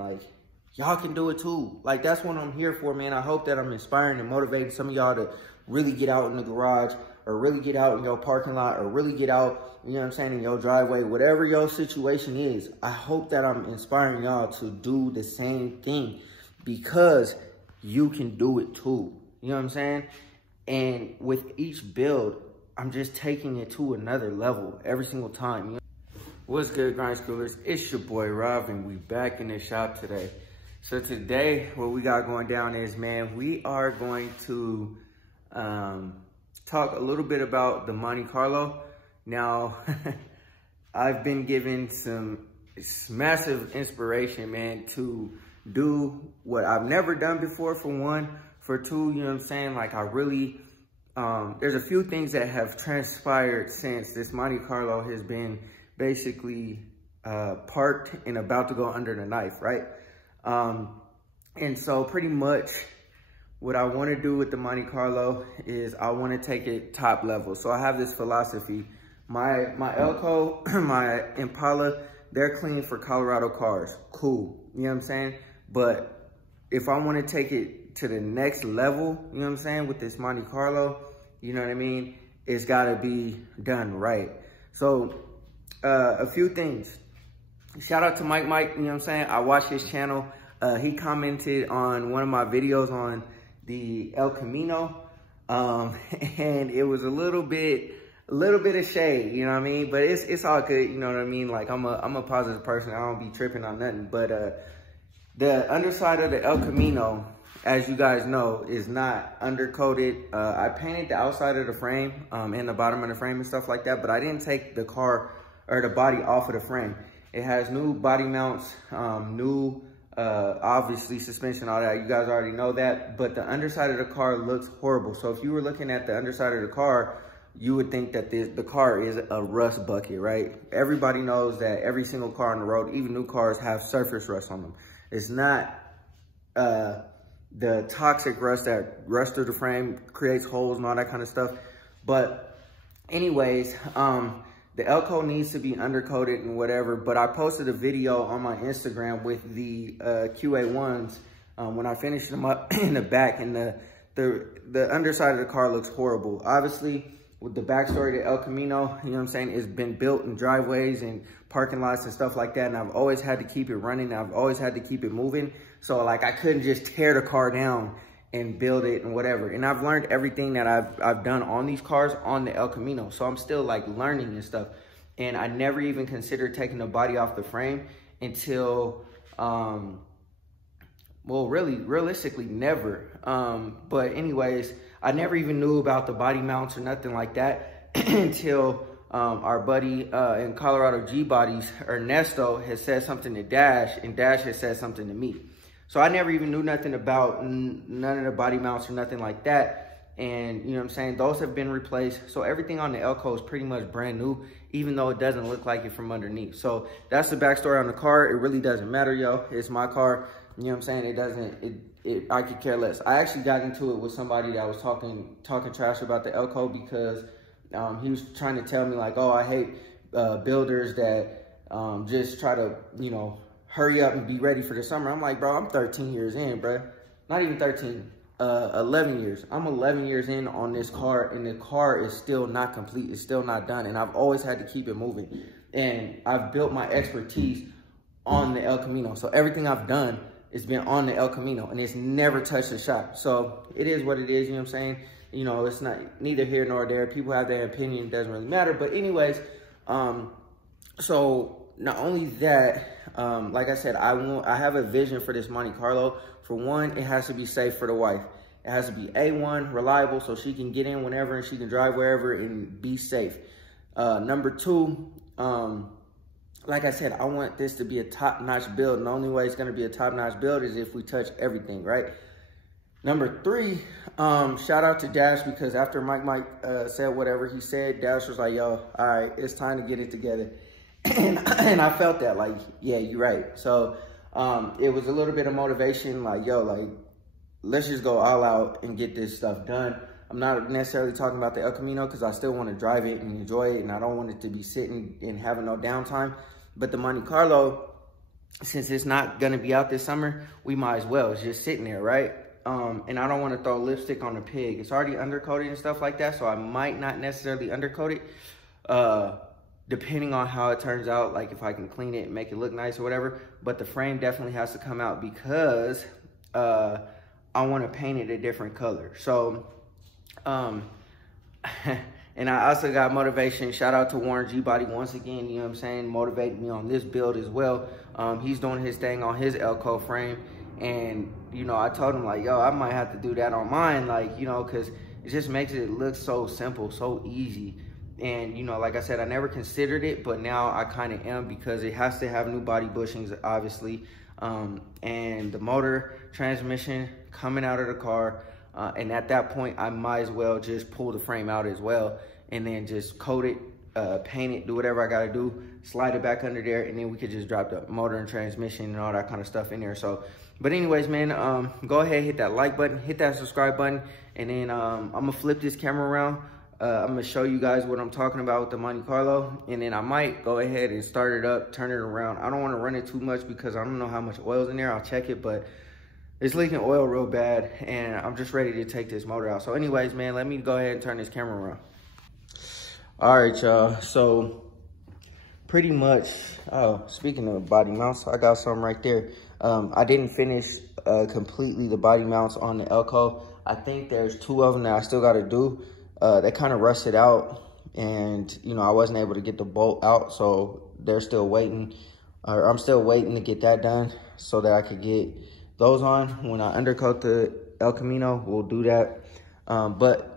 like, y'all can do it too. Like, that's what I'm here for, man. I hope that I'm inspiring and motivating some of y'all to really get out in the garage, or really get out in your parking lot, or really get out, you know what I'm saying, in your driveway, whatever your situation is. I hope that I'm inspiring y'all to do the same thing, because you can do it too. You know what I'm saying? And with each build, I'm just taking it to another level every single time. You know? What's good, Grind Schoolers? It's your boy Rob, and we back in the shop today. So today, what we got going down is, man, we are going to talk a little bit about the Monte Carlo. Now, I've been given some massive inspiration, man, to do what I've never done before, for one. For two, you know what I'm saying? Like, I really, there's a few things that have transpired since this Monte Carlo has been basically parked and about to go under the knife, right? And so pretty much what I want to do with the Monte Carlo is I want to take it top level. So I have this philosophy. My Elko, my Impala, they're clean for Colorado cars. Cool. You know what I'm saying? But if I want to take it to the next level, you know what I'm saying, with this Monte Carlo, you know what I mean? It's got to be done right. So a few things. Shout out to Mike, you know what I'm saying? I watched his channel. He commented on one of my videos on the El Camino, and it was a little bit of shade, you know what I mean? But it's all good, you know what I mean? Like, I'm a positive person. I don't be tripping on nothing. But the underside of the El Camino, as you guys know, is not undercoated. I painted the outside of the frame and the bottom of the frame and stuff like that, but I didn't take the car or the body off of the frame. It has new body mounts, new obviously suspension, all that. You guys already know that. But the underside of the car looks horrible. So if you were looking at the underside of the car, you would think that the car is a rust bucket, right? Everybody knows that every single car on the road, even new cars, have surface rust on them. It's not the toxic rust that rusts through the frame, creates holes and all that kind of stuff. But anyways, the Elko needs to be undercoated and whatever, but I posted a video on my Instagram with the QA1s when I finished them up in the back, and the underside of the car looks horrible. Obviously, with the backstory to El Camino, you know what I'm saying, it's been built in driveways and parking lots and stuff like that, and I've always had to keep it running. I've always had to keep it moving. So, like, I couldn't just tear the car down and build it and whatever. And I've learned everything that I've done on these cars on the El Camino. So I'm still, like, learning and stuff. And I never even considered taking the body off the frame until, well, really, realistically, never. But anyways, I never even knew about the body mounts or nothing like that until our buddy in Colorado G Bodies, Ernesto, has said something to Dash, and Dash has said something to me. So I never even knew nothing about none of the body mounts or nothing like that. And, you know what I'm saying, those have been replaced. So everything on the Elko is pretty much brand new, even though it doesn't look like it from underneath. So that's the backstory on the car. It really doesn't matter, yo. It's my car. You know what I'm saying? It doesn't, I could care less. I actually got into it with somebody that was talking trash about the Elko, because he was trying to tell me, like, oh, I hate builders that just try to, you know, hurry up and be ready for the summer. I'm like, bro, I'm 13 years in, bro. Not even 13, 11 years. I'm 11 years in on this car, and the car is still not complete. It's still not done, and I've always had to keep it moving. And I've built my expertise on the El Camino. So everything I've done has been on the El Camino, and it's never touched the shop. So it is what it is, you know what I'm saying? You know, it's not neither here nor there. People have their opinion, it doesn't really matter. But anyways, so not only that, like I said, I have a vision for this Monte Carlo. For one, it has to be safe for the wife. It has to be A1, reliable, so she can get in whenever and she can drive wherever and be safe. Number two, like I said, I want this to be a top-notch build. And the only way it's going to be a top-notch build is if we touch everything, right? Number three, shout out to Dash, because after Mike said whatever he said, Dash was like, yo, all right, it's time to get it together. And I felt that, like, yeah, you're right. So it was a little bit of motivation, like, yo, like, let's just go all out and get this stuff done. I'm not necessarily talking about the El Camino, because I still want to drive it and enjoy it, and I don't want it to be sitting and having no downtime. But the Monte Carlo, since it's not gonna be out this summer, we might as well. It's just sitting there, right? And I don't want to throw lipstick on the pig. It's already undercoated and stuff like that, so I might not necessarily undercoat it, depending on how it turns out, like if I can clean it and make it look nice or whatever. But the frame definitely has to come out because I want to paint it a different color. So, and I also got motivation. Shout out to Warren G Body once again, you know what I'm saying, motivated me on this build as well. He's doing his thing on his Elko frame. And, you know, I told him, like, yo, I might have to do that on mine, like, you know, because it just makes it look so simple, so easy. And, you know, like I said, I never considered it, but now I kind of am, because it has to have new body bushings, obviously. And the motor, transmission coming out of the car. And at that point, I might as well just pull the frame out as well and then just coat it, paint it, do whatever I got to do, slide it back under there, and then we could just drop the motor and transmission and all that kind of stuff in there. So, but anyways, man, go ahead, hit that like button, hit that subscribe button, and then I'm gonna flip this camera around. I'm gonna show you guys what I'm talking about with the Monte Carlo, and then I might go ahead and start it up, turn it around. I don't want to run it too much because I don't know how much oil's in there. I'll check it, but it's leaking oil real bad, and I'm just ready to take this motor out. So anyways, man, let me go ahead and turn this camera around. All right, y'all, so pretty much, oh, speaking of body mounts, I got some right there. I didn't finish completely the body mounts on the Elko. I think there's 2 of them that I still got to do. They kind of rusted out, and, you know, I wasn't able to get the bolt out, so they're still waiting. I'm still waiting to get that done so that I could get those on. When I undercoat the El Camino, we'll do that.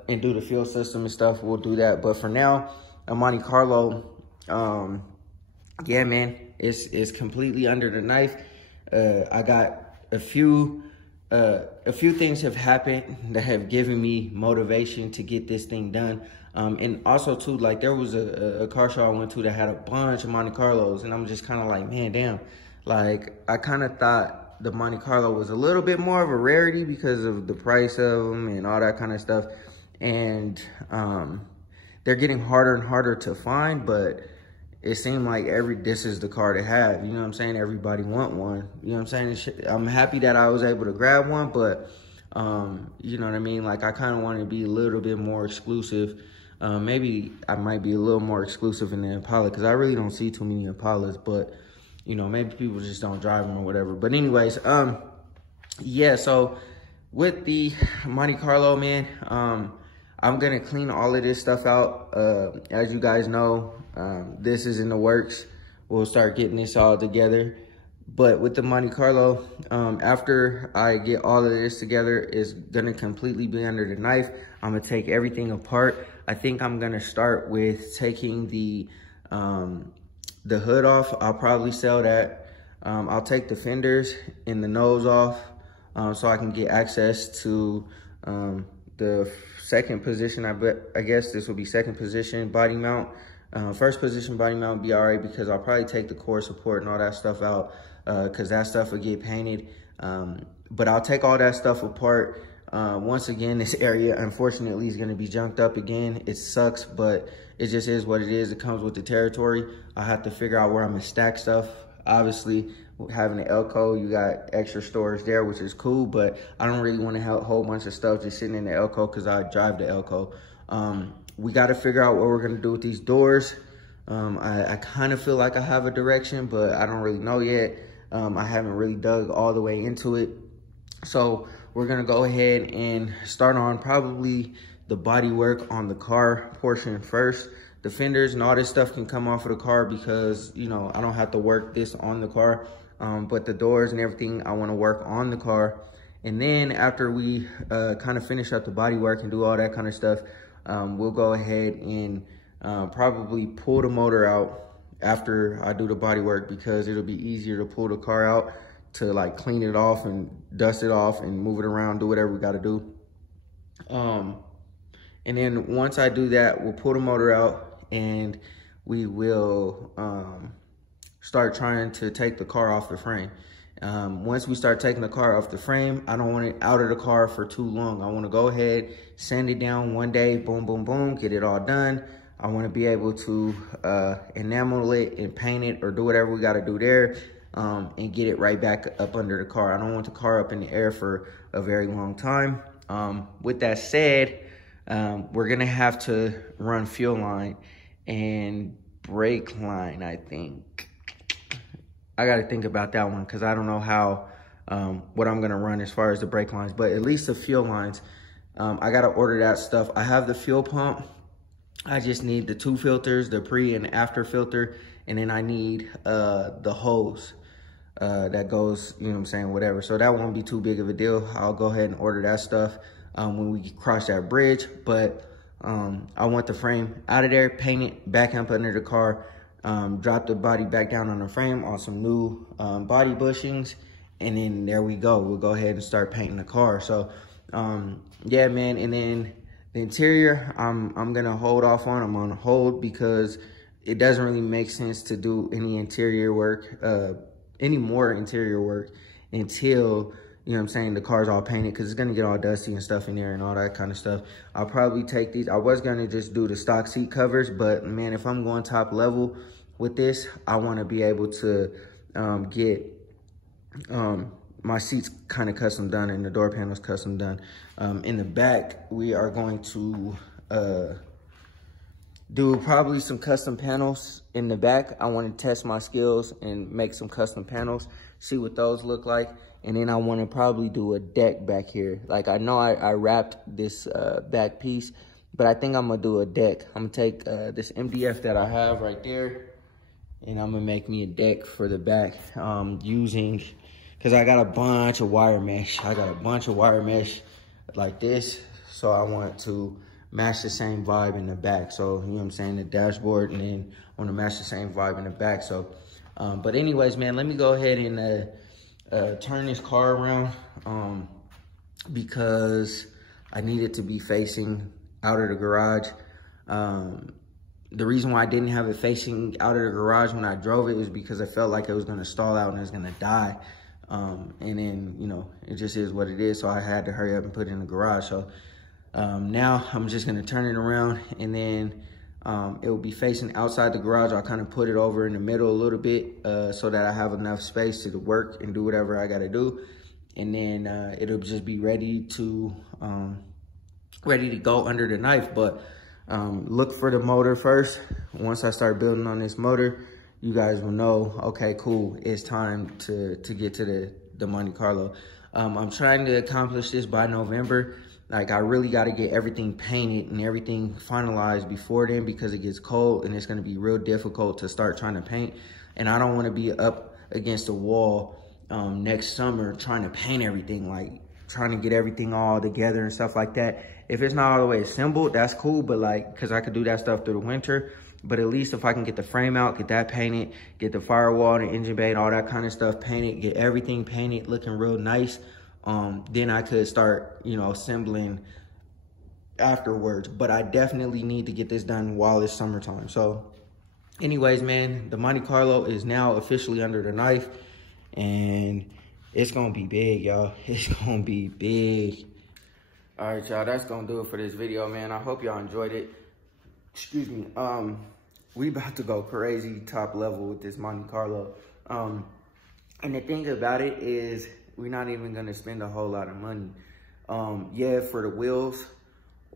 And do the fuel system and stuff, we'll do that. But for now, a Monte Carlo, yeah, man, it's completely under the knife. I got a few things have happened that have given me motivation to get this thing done. And also too, like, there was a car show I went to that had a bunch of Monte Carlos, and I'm just kind of like, man, damn. Like, I kind of thought the Monte Carlo was a little bit more of a rarity because of the price of them and all that kind of stuff. And they're getting harder and harder to find, but it seemed like this is the car to have, you know what I'm saying? Everybody want one, you know what I'm saying? I'm happy that I was able to grab one, but you know what I mean? Like, I kind of want to be a little bit more exclusive. Maybe I might be a little more exclusive in the Impala, because I really don't see too many Impalas, but, you know, maybe people just don't drive them or whatever. But anyways, yeah, so with the Monte Carlo, man, I'm gonna clean all of this stuff out. As you guys know, this is in the works. We'll start getting this all together. But with the Monte Carlo, after I get all of this together, it's gonna completely be under the knife. I'm gonna take everything apart. I think I'm gonna start with taking the hood off. I'll probably sell that. I'll take the fenders and the nose off, so I can get access to the second position. I guess this will be second position body mount. First position body mount will be all right, because I'll probably take the core support and all that stuff out, because that stuff will get painted. But I'll take all that stuff apart. Once again, this area, unfortunately, is going to be junked up again. It sucks, but it just is what it is. It comes with the territory. I have to figure out where I'm going to stack stuff. Obviously, having an Elko, you got extra storage there, which is cool, but I don't really want to have a whole bunch of stuff just sitting in the Elko, because I drive the Elko. We got to figure out what we're going to do with these doors. I kind of feel like I have a direction, but I don't really know yet. I haven't really dug all the way into it. So we're going to go ahead and start on probably the body work on the car portion first. The fenders and all this stuff can come off of the car, because, you know, I don't have to work this on the car. But the doors and everything, I want to work on the car. And then after we kind of finish up the body work and do all that kind of stuff, we'll go ahead and probably pull the motor out after I do the body work, because it'll be easier to pull the car out, to like clean it off and dust it off and move it around, do whatever we got to do. And then once I do that, we'll pull the motor out, and we will start trying to take the car off the frame. Once we start taking the car off the frame, I don't want it out of the car for too long. I want to go ahead, sand it down one day, boom, boom, boom, get it all done. I want to be able to enamel it and paint it or do whatever we got to do there. and get it right back up under the car. I don't want the car up in the air for a very long time. With that said, we're gonna have to run fuel line and brake line, I think. I gotta think about that one because I don't know how, what I'm gonna run as far as the brake lines, but at least the fuel lines, I gotta order that stuff. I have the fuel pump. I just need the 2 filters, the pre and after filter, and then I need the hose that goes, you know what I'm saying, whatever. So that won't be too big of a deal. I'll go ahead and order that stuff when we cross that bridge. But I want the frame out of there, paint it back up under the car, drop the body back down on the frame on some new body bushings, and then there we go. We'll go ahead and start painting the car. So yeah, man. And then the interior, I'm gonna hold off on. I'm on hold because it doesn't really make sense to do any interior work, any more interior work until, you know what I'm saying, the car's all painted, because it's gonna get all dusty and stuff in there and all that kind of stuff. I'll probably take these. I was gonna just do the stock seat covers, but man, if I'm going top level with this, I wanna be able to get my seats kind of custom done and the door panels custom done. In the back, we are going to do probably some custom panels in the back. I want to test my skills and make some custom panels, see what those look like. And then I want to probably do a deck back here. Like, I know I wrapped this back piece, but I think I'm gonna do a deck. I'm gonna take this MDF that I have right there, and I'm gonna make me a deck for the back using, because I got a bunch of wire mesh. I got a bunch of wire mesh like this. So I want to match the same vibe in the back. So, you know what I'm saying, the dashboard, and then I want to match the same vibe in the back. So, but anyways, man, let me go ahead and turn this car around because I need it to be facing out of the garage. The reason why I didn't have it facing out of the garage when I drove it was because I felt like it was gonna stall out and it was gonna die. And then, you know, it just is what it is. So I had to hurry up and put it in the garage. So now I'm just gonna turn it around, and then it will be facing outside the garage. I'll kind of put it over in the middle a little bit so that I have enough space to work and do whatever I gotta do. And then it'll just be ready to go under the knife. But look for the motor first. Once I start building on this motor, you guys will know, okay, cool, it's time to get to the Monte Carlo. I'm trying to accomplish this by November. Like, I really got to get everything painted and everything finalized before then, because it gets cold and it's going to be real difficult to start trying to paint. And I don't want to be up against the wall next summer trying to paint everything, like trying to get everything all together and stuff like that. If it's not all the way assembled, that's cool, but like, because I could do that stuff through the winter. But at least if I can get the frame out, get that painted, get the firewall, the engine bay, and all that kind of stuff painted, get everything painted, looking real nice, then I could start, you know, assembling afterwards. But I definitely need to get this done while it's summertime. So anyways, man, the Monte Carlo is now officially under the knife, and it's gonna be big, y'all. It's gonna be big. All right, y'all, that's gonna do it for this video, man. I hope y'all enjoyed it. Excuse me. We about to go crazy top level with this Monte Carlo. And the thing about it is, we're not even gonna spend a whole lot of money. Yeah, for the wheels,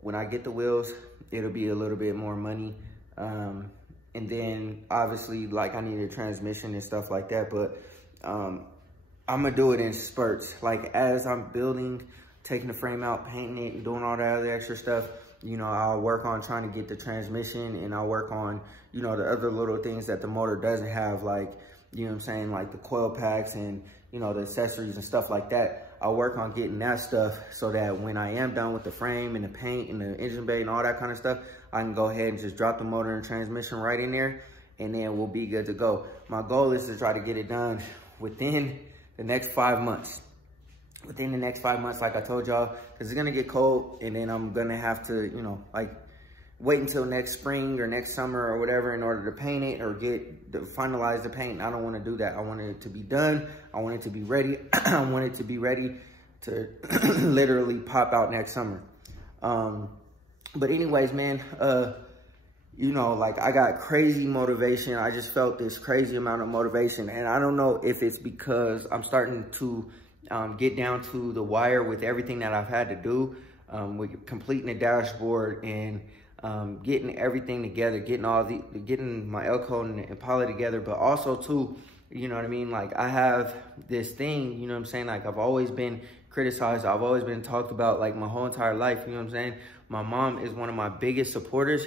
when I get the wheels, it'll be a little bit more money. And then obviously, like, I need a transmission and stuff like that, but I'm gonna do it in spurts. Like, as I'm building, taking the frame out, painting it, and doing all that other extra stuff, you know, I'll work on trying to get the transmission, and I'll work on, you know, the other little things that the motor doesn't have, like, you know what I'm saying, like the coil packs and, you know, the accessories and stuff like that. I'll work on getting that stuff so that when I am done with the frame and the paint and the engine bay and all that kind of stuff, I can go ahead and just drop the motor and transmission right in there, and then we'll be good to go. My goal is to try to get it done within the next 5 months. Within the next 5 months, like I told y'all, because it's gonna get cold, and then I'm gonna have to, you know, like, wait until next spring or next summer or whatever in order to paint it or finalize the paint. I don't want to do that. I want it to be done. I want it to be ready. I want it to be ready to literally pop out next summer. But anyways, man, you know, like I got crazy motivation. I just felt this crazy amount of motivation. And I don't know if it's because I'm starting to get down to the wire with everything that I've had to do, with completing the dashboard and getting everything together, getting my Elko and the Impala together, but also too, you know what I mean? Like I have this thing, you know what I'm saying? Like I've always been criticized. I've always been talked about like my whole entire life, you know what I'm saying? My mom is one of my biggest supporters,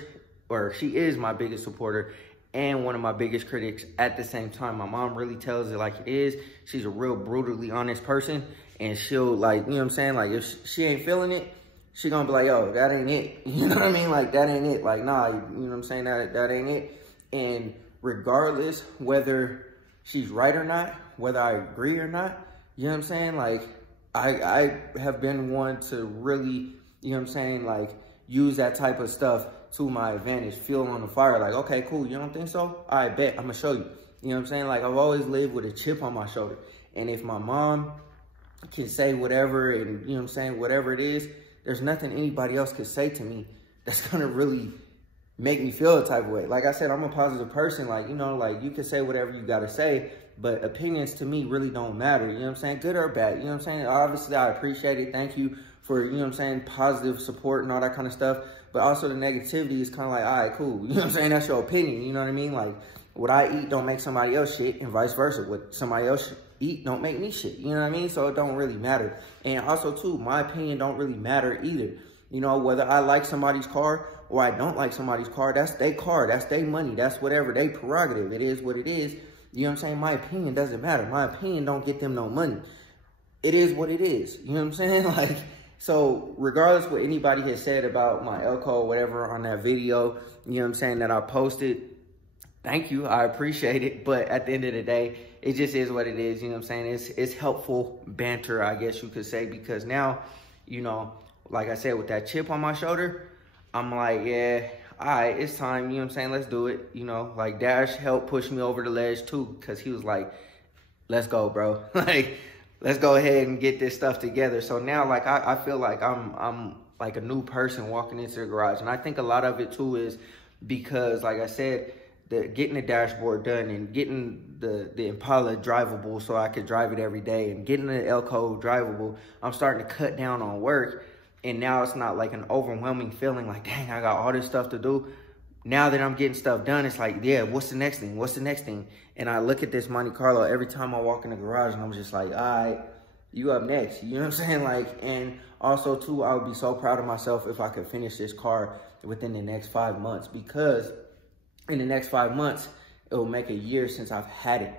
or she is my biggest supporter and one of my biggest critics at the same time. My mom really tells it like it is. She's a real brutally honest person, and she'll like, you know what I'm saying? Like if she ain't feeling it, she gonna be like, yo, that ain't it. You know what I mean? Like that ain't it. Like, nah, you know what I'm saying? That ain't it. And regardless whether she's right or not, whether I agree or not, you know what I'm saying? Like I have been one to really, you know what I'm saying? Like use that type of stuff to my advantage, feel on the fire, like, okay, cool, you don't think so? I bet, I'm gonna show you. You know what I'm saying? Like, I've always lived with a chip on my shoulder. And if my mom can say whatever, and you know what I'm saying, whatever it is, there's nothing anybody else could say to me that's gonna really make me feel a type of way. Like I said, I'm a positive person. Like, you know, like you can say whatever you gotta say, but opinions to me really don't matter. You know what I'm saying? Good or bad, you know what I'm saying? Obviously, I appreciate it. Thank you for, you know what I'm saying, positive support and all that kind of stuff. But also the negativity is kind of like, all right, cool. You know what I'm saying? That's your opinion. You know what I mean? Like, what I eat don't make somebody else shit, and vice versa. What somebody else eat don't make me shit. You know what I mean? So it don't really matter. And also, too, my opinion don't really matter either. You know, whether I like somebody's car or I don't like somebody's car, that's their car. That's their money. That's whatever, they prerogative. It is what it is. You know what I'm saying? My opinion doesn't matter. My opinion don't get them no money. It is what it is. You know what I'm saying? Like, so regardless what anybody has said about my Elko or whatever on that video, you know what I'm saying, that I posted, thank you, I appreciate it. But at the end of the day, it just is what it is, you know what I'm saying? It's helpful banter, I guess you could say, because now, you know, like I said, with that chip on my shoulder, I'm like, yeah, all right, it's time, you know what I'm saying? Let's do it. You know, like Dash helped push me over the ledge too, because he was like, let's go, bro. Like, let's go ahead and get this stuff together. So now, like, I feel like I'm like a new person walking into the garage. And I think a lot of it, too, is because, like I said, getting the dashboard done and getting the Impala drivable so I could drive it every day and getting the Elko drivable, I'm starting to cut down on work. And now it's not like an overwhelming feeling like, dang, I got all this stuff to do. Now that I'm getting stuff done, it's like, yeah, what's the next thing? What's the next thing? And I look at this Monte Carlo every time I walk in the garage, and I'm just like, all right, you up next. You know what I'm saying? Like, and also, too, I would be so proud of myself if I could finish this car within the next 5 months, because in the next 5 months, it will make a year since I've had it.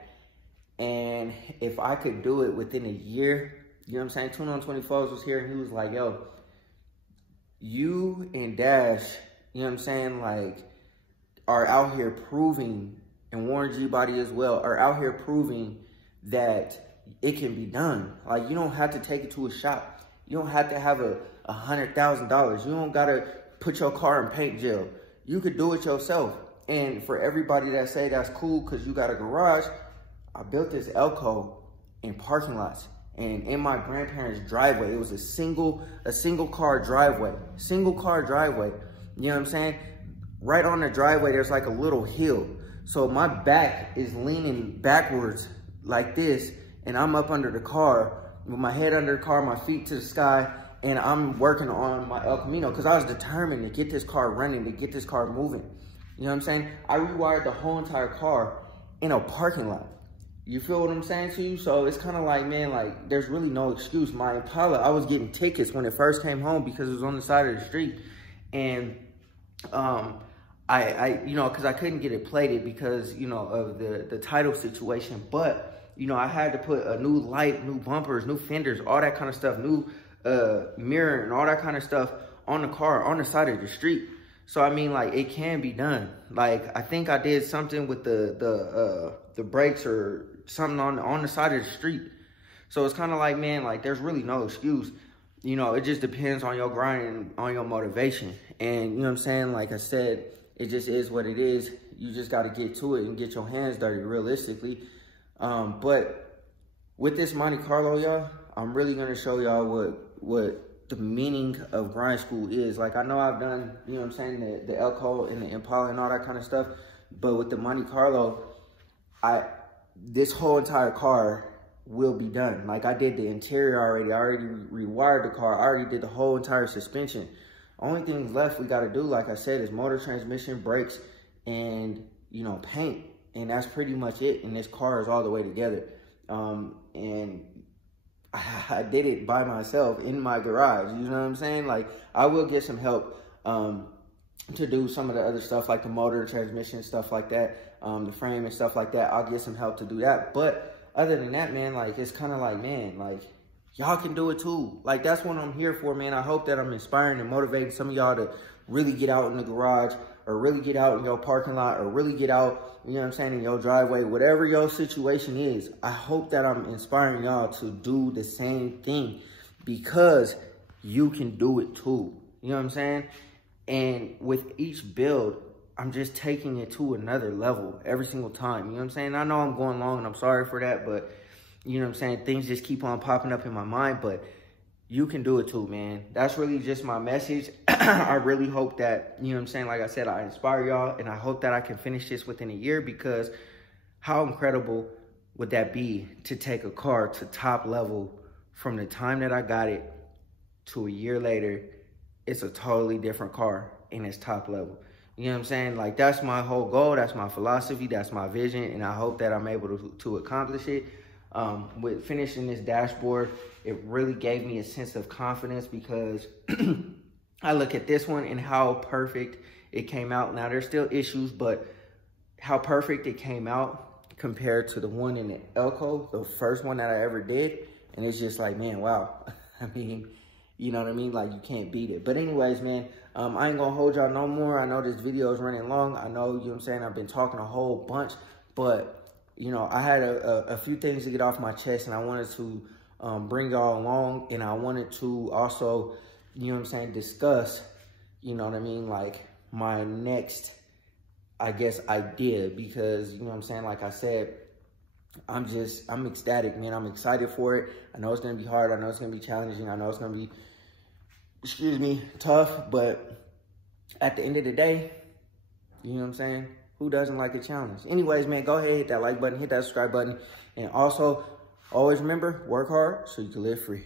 And if I could do it within a year, you know what I'm saying? Tune on 24s was here, and he was like, yo, you and Dash, you know what I'm saying, like, are out here proving, and Warren G Body as well, are out here proving that it can be done. Like, you don't have to take it to a shop. You don't have to have $100,000. You don't gotta put your car in paint gel. You could do it yourself. And for everybody that say that's cool because you got a garage, I built this Elko in parking lots. And in my grandparents' driveway, it was a single car driveway. Single car driveway. You know what I'm saying? Right on the driveway, there's like a little hill. So my back is leaning backwards like this, and I'm up under the car with my head under the car, my feet to the sky, and I'm working on my El Camino because I was determined to get this car running, to get this car moving. You know what I'm saying? I rewired the whole entire car in a parking lot. You feel what I'm saying to you? So it's kind of like, man, like, there's really no excuse. My Impala, I was getting tickets when it first came home because it was on the side of the street. And I you know, because I couldn't get it plated because, you know, of the title situation. But, you know, I had to put a new light, new bumpers, new fenders, all that kind of stuff, new mirror and all that kind of stuff on the car, on the side of the street. So, I mean, like, it can be done. Like, I think I did something with the brakes or something on the side of the street. So it's kind of like, man, like, there's really no excuse. You know, it just depends on your grind and on your motivation. And, you know what I'm saying? Like I said, it just is what it is. You just got to get to it and get your hands dirty, realistically. But with this Monte Carlo, y'all, I'm really going to show y'all what the meaning of grind school is. Like, I know I've done, you know what I'm saying, the Elko and the Impala and all that kind of stuff, but with the Monte Carlo, this whole entire car will be done. Like, I did the interior already. I already rewired the car. I already did the whole entire suspension. Only thing left we got to do, like I said, is motor, transmission, brakes, and, you know, paint. And that's pretty much it. And this car is all the way together. And I did it by myself in my garage. You know what I'm saying? Like, I will get some help to do some of the other stuff, like the motor, transmission, stuff like that, the frame and stuff like that. I'll get some help to do that. But other than that, man, like, it's kind of like, man, like, y'all can do it too. Like, that's what I'm here for, man. I hope that I'm inspiring and motivating some of y'all to really get out in the garage, or really get out in your parking lot, or really get out, you know what I'm saying, in your driveway, whatever your situation is. I hope that I'm inspiring y'all to do the same thing, because you can do it too. You know what I'm saying? And with each build, I'm just taking it to another level every single time. You know what I'm saying? I know I'm going long and I'm sorry for that, but you know what I'm saying? Things just keep on popping up in my mind, but you can do it too, man. That's really just my message. I really hope that, you know what I'm saying, like I said, I inspire y'all, and I hope that I can finish this within a year, because how incredible would that be to take a car to top level from the time that I got it to a year later? It's a totally different car and it's top level. You know what I'm saying? Like, that's my whole goal. That's my philosophy. That's my vision. And I hope that I'm able to accomplish it. With finishing this dashboard, it really gave me a sense of confidence, because I look at this one and how perfect it came out. Now, there's still issues, but how perfect it came out compared to the one in the Elko, the first one that I ever did. And it's just like, man, wow. I mean, you know what I mean? Like, you can't beat it. But anyways, man, I ain't gonna hold y'all no more. I know this video is running long. I know, you know what I'm saying, I've been talking a whole bunch, but you know, I had a few things to get off my chest, and I wanted to bring y'all along, and I wanted to also, you know what I'm saying, discuss, you know what I mean, like, my next, I guess, idea, because, you know what I'm saying, like I said, I'm ecstatic, man. I'm excited for it. I know it's going to be hard. I know it's going to be challenging. I know it's going to be, excuse me, tough, but at the end of the day, you know what I'm saying, who doesn't like a challenge? Anyways, man, go ahead, hit that like button, hit that subscribe button. And also, always remember, work hard so you can live free.